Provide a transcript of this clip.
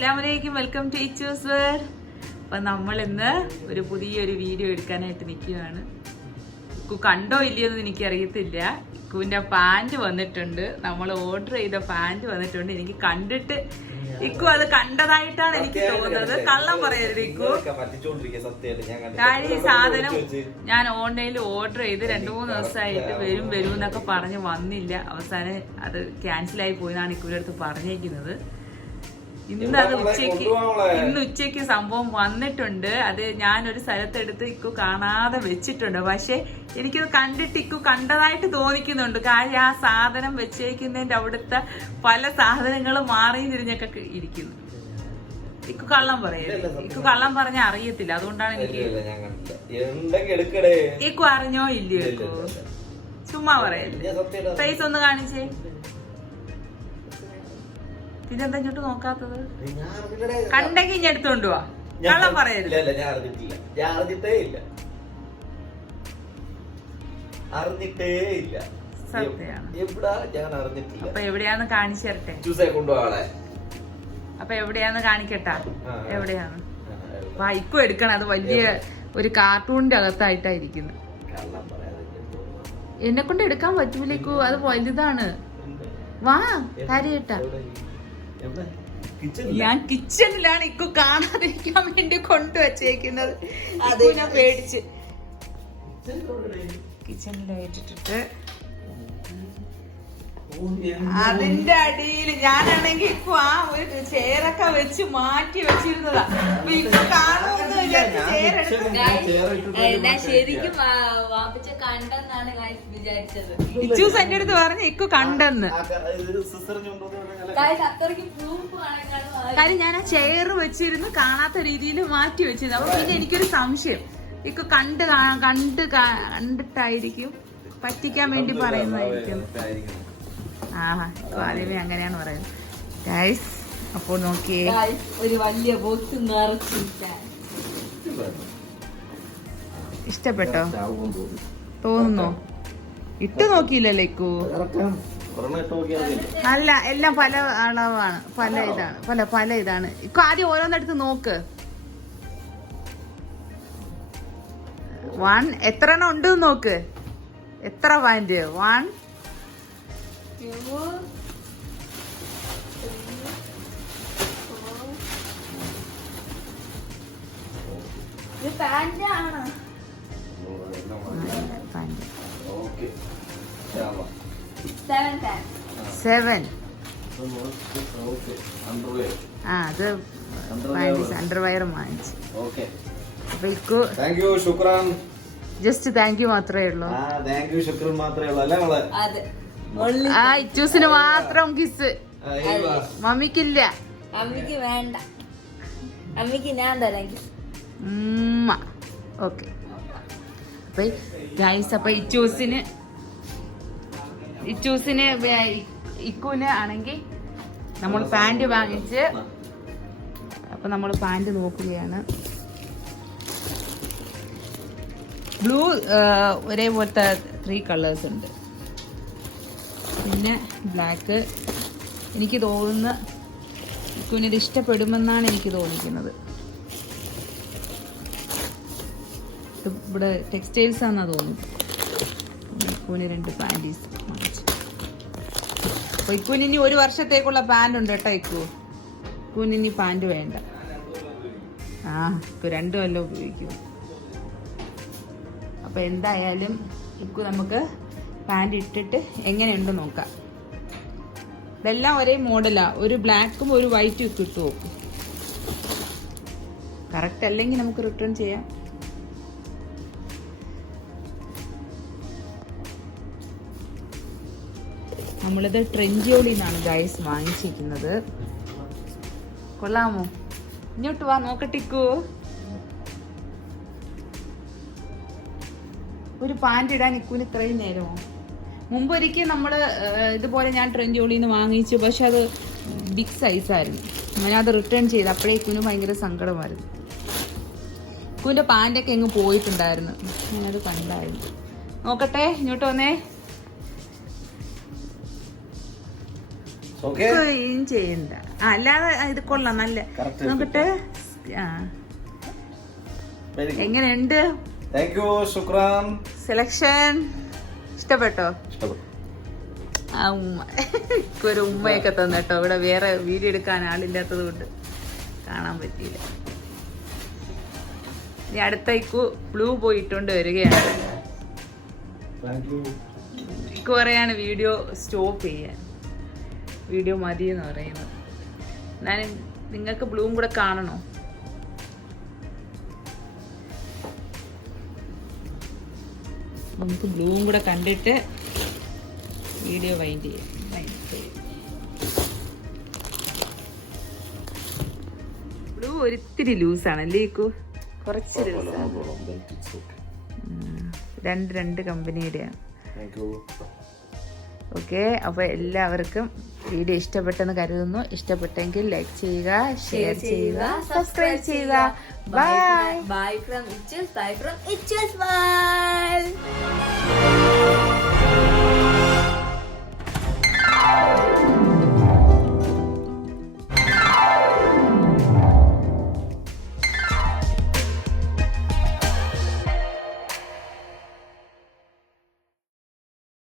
അസ്സാം വലൈക്കും welcome to Ichu's word അപ്പൊ നമ്മൾ ഇന്ന് ഒരു പുതിയൊരു വീഡിയോ എടുക്കാനായിട്ട് നിൽക്കുകയാണ് ഇക്കു കണ്ടോ ഇല്ലയോ എന്ന് എനിക്കറിയത്തില്ല. ഇക്കുവിന്റെ പാന്റ് വന്നിട്ടുണ്ട്. നമ്മൾ ഓർഡർ ചെയ്ത പാന്റ് വന്നിട്ടുണ്ട്. എനിക്ക് കണ്ടിട്ട് ഇക്കു അത് കണ്ടതായിട്ടാണ് എനിക്ക് തോന്നുന്നത്. കള്ളം പറയരുത് ഇക്കു. ഞാൻ ഈ സാധനം ഞാൻ ഓൺലൈനിൽ ഓർഡർ ചെയ്ത് രണ്ടു മൂന്ന് ദിവസമായിട്ട് വരും വരും എന്നൊക്കെ പറഞ്ഞ് വന്നില്ല. അവസാനം അത് ക്യാൻസൽ ആയി പോയെന്നാണ് ഇക്കുവിന്റെ അടുത്ത് പറഞ്ഞേക്കുന്നത്. ഇന്ന് അത് ഉച്ചയ്ക്ക് ഇന്ന് ഉച്ചയ്ക്ക് സംഭവം വന്നിട്ടുണ്ട്. അത് ഞാനൊരു സ്ഥലത്തെടുത്ത് ഇക്കു കാണാതെ വെച്ചിട്ടുണ്ട്. പക്ഷെ എനിക്കത് കണ്ടിട്ട് ഇക്കു കണ്ടതായിട്ട് തോന്നിക്കുന്നുണ്ട്. കാര്യം ആ സാധനം വെച്ചേക്കുന്നതിന്റെ അവിടുത്തെ പല സാധനങ്ങളും മാറിയും തിരിഞ്ഞൊക്കെ ഇരിക്കുന്നു. ഇക്കു കള്ളം പറയരുത്. ഇക്കു കള്ളം പറഞ്ഞാൽ അറിയത്തില്ല. അതുകൊണ്ടാണ് എനിക്ക് ഇക്കു അറിഞ്ഞോ ഇല്ലയോ ഇല്ല, ഇക്കു. ചുമ്മാ പറയല്ലേ ഫേസ് ഒന്ന് കാണിച്ചേ. പിന്നെന്താ ഇങ്ങോട്ട് നോക്കാത്തത്. കണ്ടെങ്കിൽ ഇനി എടുത്തോണ്ട് പോവാ കള്ളം പറയരുത്. ഞാൻ അറിഞ്ഞിട്ടില്ല. ഞാൻ അറിഞ്ഞിട്ടേ ഇല്ല. അറിഞ്ഞിട്ടേ ഇല്ല. സത്യമാണ്. എവിടാ? ഞാൻ അറിഞ്ഞിട്ടില്ല. അപ്പൊ എവിടെയാന്ന് കാണിച്ചു തരട്ടെ? ചൂസേ കൊണ്ടുപോകാളെ അപ്പൊ എവിടെയാന്ന് കാണിക്കട്ടാ. എവിടെയാണ്? വൈക്കും എടുക്കണം. അത് വലിയ ഒരു കാർട്ടൂണിന്റെ അകത്തായിട്ടാ ഇരിക്കുന്നത് കള്ളം പറയാതെ എന്നെ കൊണ്ട് എടുക്കാൻ പറ്റൂലേക്കു. അത് വലുതാണ്. വാ കാര്യട്ടാ? ഞാൻ കിച്ചണിലാണ് ഇക്കു കാണാതിരിക്കാൻ വേണ്ടി കൊണ്ടുവച്ചേക്കുന്നത്. അത്. ഞാൻ പേടിച്ച്. കിച്ചണിൽ വെച്ചിട്ടിട്ട് അതിന്റെ അടിയിൽ ഞാനാണെങ്കിൽ ഇപ്പൊ ആ ഒരു ചേരൊക്കെ വെച്ച് മാറ്റി വെച്ചിരുന്നതാ. അപ്പൊ ഇപ്പൊ കാണുമെന്ന് ശരിക്കും കണ്ടെന്നാണ് വിചാരിച്ചത്. ഇച്ചൂസ് എന്റെ അടുത്ത് പറഞ്ഞു ഇക്കു കണ്ടെന്ന്. കാര്യം ഞാൻ ആ ചെയർ വെച്ചിരുന്ന് കാണാത്ത രീതിയിൽ മാറ്റി വെച്ചിരുന്നു അപ്പൊ പിന്നെ എനിക്കൊരു സംശയം. ഇക്കു കണ്ട് കാ- കണ്ട് കണ്ടിട്ടായിരിക്കും പറ്റിക്കാൻ വേണ്ടി പറയുന്നതായിരിക്കും. ഇക്കു ആദ്യമേ അങ്ങനെയാണ് പറയുന്നത്. ഗൈസ് അപ്പോൾ നോക്കിയേ. ഒരു വലിയ ബോക്സ് ഇഷ്ടപ്പെട്ടോ? തോന്നുന്നു. ഇട്ട് നോക്കിയില്ലല്ലേ ഇക്കു? അല്ല എല്ലാം പല അളവാണ്. പല ഇതാണ്. പല പല ഇതാണ്. ഇക്കോ ആദ്യം ഓരോന്നെടുത്ത് നോക്ക്. വൺ എത്ര എണ്ണം ഉണ്ട് നോക്ക്. എത്ര pant one pant. Seven seven. ആ അത് വാങ്ങിച്ചു. അപ്പൊ ഇക്കു ശുക്രാൻ. ജസ്റ്റ് താങ്ക് യു മാത്രമേ ഉള്ളൂ ശുക്രൻ മാത്രമേ ഉള്ളൂ. അല്ലേ മോളെ? ആ ഇച്ചൂസിന് മാത്രം കിസ്. മമ്മിക്കില്ല. അമ്മിക്ക് വേണ്ട. അമ്മിക്ക് ഞാൻ തരാം കിസ് ഓക്കെ. അപ്പൊ ഗൈസ് അപ്പൊ ഇച്ചൂസിന് ഇച്ചൂസിന് ഇക്കൂന് ആണെങ്കിൽ നമ്മൾ പാന്റ് വാങ്ങിച്ച് അപ്പൊ നമ്മൾ പാന്റ് നോക്കുകയാണ്. ബ്ലൂ ഒരേപോലത്തെ ത്രീ കളേഴ്സ് ഉണ്ട്. പിന്നെ ബ്ലാക്ക് എനിക്ക് തോന്നുന്ന ഇത് ഇഷ്ടപ്പെടുമെന്നാണ് എനിക്ക് തോന്നിക്കുന്നത്. ഇവിടെ ടെക്സ്റ്റൈൽസ് ആണെന്നാ തോന്നുന്നു ഇക്കുവിന് രണ്ട് പാന്റീസ് അപ്പൊ ഇക്കുവിന് ഇനി ഒരു വർഷത്തേക്കുള്ള പാന്റ് ഉണ്ട് കേട്ടോ ഇക്കു. ഇക്കുവിന് ഇനി പാന്റ് വേണ്ട. ആ ഇക്കു രണ്ടു കൊല്ലം ഉപയോഗിക്കും. അപ്പൊ എന്തായാലും ഇക്കു നമുക്ക് പാന്റ് ഇട്ടിട്ട് എങ്ങനെയുണ്ട് നോക്കാം. ഇതെല്ലാം ഒരേ മോഡലാണ് ഒരു ബ്ലാക്കും ഒരു വൈറ്റും നോക്കും. കറക്റ്റ് അല്ലെങ്കിൽ നമുക്ക് റിട്ടേൺ ചെയ്യാം. നമ്മളിത് ട്രെഞ്ചോളിൽ നിന്നാണ് ഗൈസ് വാങ്ങിച്ചിരിക്കുന്നത്. കൊള്ളാമോ? ഇങ്ങോട്ട് വാ നോക്കട്ടിക്കൂ. ഒരു പാന്റ് ഇടാൻ ഇക്കൂന് ഇത്രയും നേരമോ? മുമ്പ് ഒരിക്കൽ നമ്മൾ ഇതുപോലെ ഞാൻ ട്രെൻജോളിൽ നിന്ന് വാങ്ങിച്ചു പക്ഷെ അത് ബിഗ് സൈസായിരുന്നു. അങ്ങനെ അത് റിട്ടേൺ ചെയ്ത് അപ്പോഴേക്കും ഭയങ്കര സങ്കടമായിരുന്നു. ഇക്കുവിന്റെ പാന്റൊക്കെ എങ്ങ് പോയിട്ടുണ്ടായിരുന്നു. ഞാനത് കണ്ടായിരുന്നു. നോക്കട്ടെ ഇങ്ങോട്ട് വന്നേ. ഇക്കും ചെയ്യണ്ട. അല്ലാതെ ഇത് കൊള്ളാം നല്ല നോക്കട്ടെ. ആ. എങ്ങനെയുണ്ട്? സെലക്ഷൻ ഇഷ്ടപ്പെട്ടോ? ആ ഉമ്മ ഒരു ഉമ്മയൊക്കെ തന്നെട്ടോ ഇവിടെ വേറെ വീഡിയോ എടുക്കാൻ ആളില്ലാത്തത് കൊണ്ട് കാണാൻ പറ്റിയില്ല. ഇനി അടുത്ത ഇക്കു ബ്ലൂ പോയിട്ടുണ്ട് വരികയാണ്. ഇക്കു പറയാണ് വീഡിയോ സ്റ്റോപ്പ് ചെയ്യാൻ. വീഡിയോ മതി എന്ന് പറയുന്നത്. ഞാൻ നിങ്ങൾക്ക് ബ്ലൂവും കൂടെ കാണണോ? നമുക്ക് ബ്ലൂവും കൂടെ കണ്ടിട്ട് വീഡിയോ വൈൻഡ് ചെയ്യാം. ബ്ലൂ ഒരിത്തിരി ലൂസാണ് അല്ലേ ഇക്കു? കുറച്ച് ലൂസാണ് രണ്ട് രണ്ട് കമ്പനിയുടെയാണ് ഓക്കെ അപ്പോൾ എല്ലാവർക്കും വീഡിയോ ഇഷ്ടപ്പെട്ടെന്ന് കരുതുന്നു. ഇഷ്ടപ്പെട്ടെങ്കിൽ ലൈക്ക് ചെയ്യുക ഷെയർ ചെയ്യുക സബ്സ്ക്രൈബ് ചെയ്യുക. Bye bye from Ichchas bye from Ichchas bye